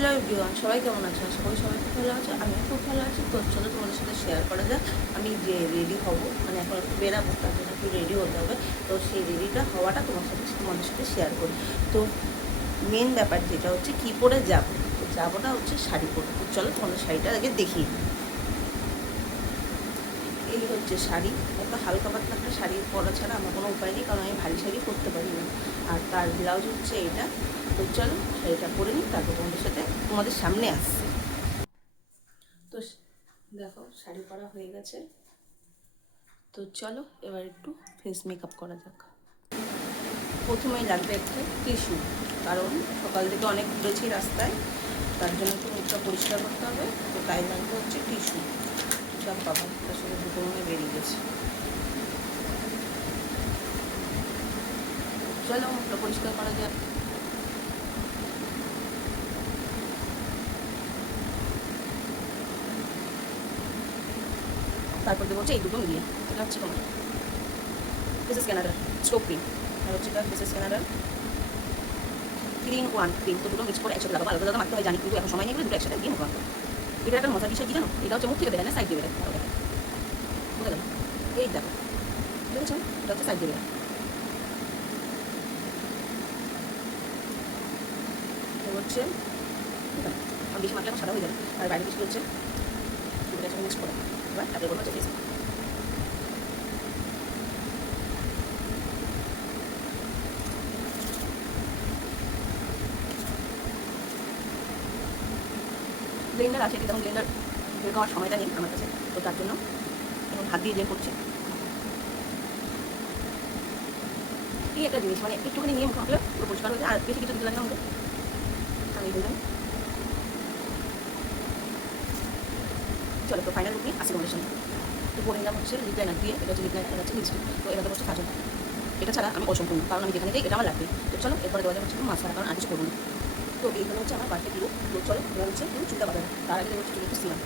Hello everyone, সবাই কেমন আছো? আশা করি সবাই খুব ভালো আছে। আমিও খুব ভালো আছি। তো চলো তোমাদের সাথে শেয়ার করা যাক আমি যে রেডি হব, মানে এখন একটু বেরাবো, তার জন্য একটু রেডি হতে হবে। তো সেই রেডিটা হওয়াটা তোমাদের সাথে শেয়ার করি। তো মেন ব্যাপার যেটা হচ্ছে কী পরে যাবো, তো যাবোটা হচ্ছে শাড়ি পরে। তো চলো তোমাদের শাড়িটা আগে দেখিয়ে দিই। এই হচ্ছে শাড়ি। একটা হালকা পাতলা একটা শাড়ি পরা ছাড়া আমার কোনো উপায় নেই, কারণ আমি ভারী শাড়ি পরতে পারি না। আর তার ব্লাউজ হচ্ছে এটা। তো চলো শাড়িটা পরে নিই, তারপর তোমাদের সামনে আসছে। তো দেখো শাড়ি পরা হয়ে গেছে। তো চলো এবার একটু ফেস মেকআপ করা যাক। প্রথমেই লাগবে একটা টিস্যু, কারণ সকাল থেকে অনেক ঘুরেছি রাস্তায়, তার জন্য একটু মুখটা পরিষ্কার করতে হবে। তো তাই লাগবে হচ্ছে টিস্যু। সব বাবা তার সাথে দুটো মনে বেরিয়ে গেছে। চলো মুখটা পরিষ্কার করা যাক। তারপর দেবো হচ্ছে এই দুটো মিলিয়ে, এটা হচ্ছে তোমার মিসেস ক্যানাডার স্টোভ ক্রিম, আর হচ্ছে এটা মিসেস ক্যানাডার 3-in-1 ক্রিম। তো দুটো মিক্স করে একসাথে লাগাবো। আলাদা আলাদা মাখতে হয় জানি, কিন্তু এখন সময় নেই বলে দুটো একসাথে দিয়ে মুখ মাখবো। এটা একটা মজার বিষয় কি জানো, এটা হচ্ছে মুখ থেকে দেয় না, সাইড দিয়ে দেয়। বুঝে গেল? এই দেখো, বুঝেছো? এটা হচ্ছে সাইড দিয়ে দেয়। হচ্ছে আমি বেশি মাখলে এখন সাদা হয়ে যাবে, আর বাইরে কিছু হচ্ছে দুটো একসাথে মিক্স করে এবার তারপরে বলবো হচ্ছে ফেস। ব্লেন্ডার আছে, কিন্তু এখন ব্লেন্ডার বের করার সময়টা নেই আমার কাছে, তো তার জন্য এখন হাত দিয়ে ব্লেন্ড করছি। এই একটা জিনিস, মানে একটুখানি নিয়ে মুখ মাখলে পুরো পরিষ্কার হয়ে যায়, আর বেশি কিছু দিতে লাগে না আমাকে। আমি বললাম চলো তো ফাইনাল লুক নিয়ে আসি তোমাদের সামনে। তো পরে নিলাম হচ্ছে লিপ লাইনার দিয়ে, এটা হচ্ছে লিপ লাইনার, হচ্ছে লিপস্টিক। তো এবার হচ্ছে কাজল। এটা ছাড়া আমি অসম্পূর্ণ, কারণ আমি যেখানে যাই এটা আমার লাগবে। তো চলো এরপরে দেওয়া যাবে হচ্ছে মাস্কারা, কারণ আর কিছু করবো না। তো এইগুলো হচ্ছে আমার পারফেক্ট লুক। তো চলো এবার হচ্ছে তুমি চুলটা বাঁধাবো। তার আগে হচ্ছে চুলে একটু সিরাম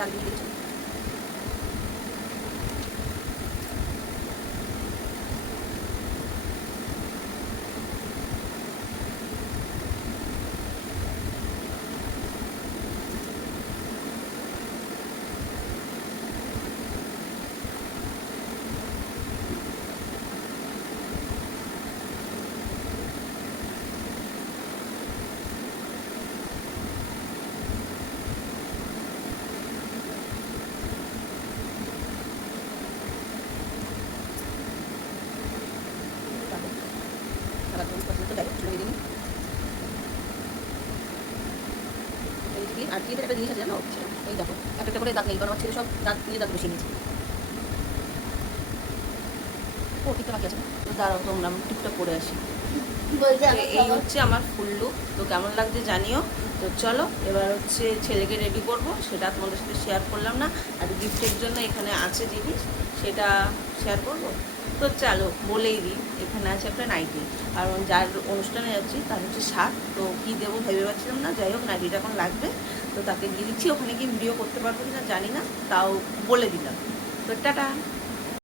লাগিয়ে দিয়েছি। আর ক্লিপের একটা জিনিস আছে জানো, এই দেখো একটা করে দাঁত নেই, কারণ আমার ছেলে সব দাঁত দিয়ে দাঁত বসিয়ে নিয়েছে। ও টিকটা বাকি আছে, তো দাঁড়াও তোমরা আমি টিকটা করে আসি। এই হচ্ছে আমার ফুল লুক। তো কেমন লাগছে জানিও। তো চলো এবার হচ্ছে ছেলেকে রেডি করব, সেটা তোমাদের সাথে শেয়ার করলাম না। আর গিফটের জন্য এখানে আছে জিনিস, সেটা শেয়ার করব। তো চলো বলেই দিই, এখানে আছে একটা নাইটি, কারণ যার অনুষ্ঠানে যাচ্ছি তার হচ্ছে শাক। তো কী দেবো ভেবে পাচ্ছিলাম না, যাই হোক নাইটিটা এখন লাগবে। তো তাকে দিয়ে দিচ্ছি, ওখানে গিয়ে ভিডিও করতে পারবো কিনা জানি না, তাও বলে দিলাম। তো টাটা।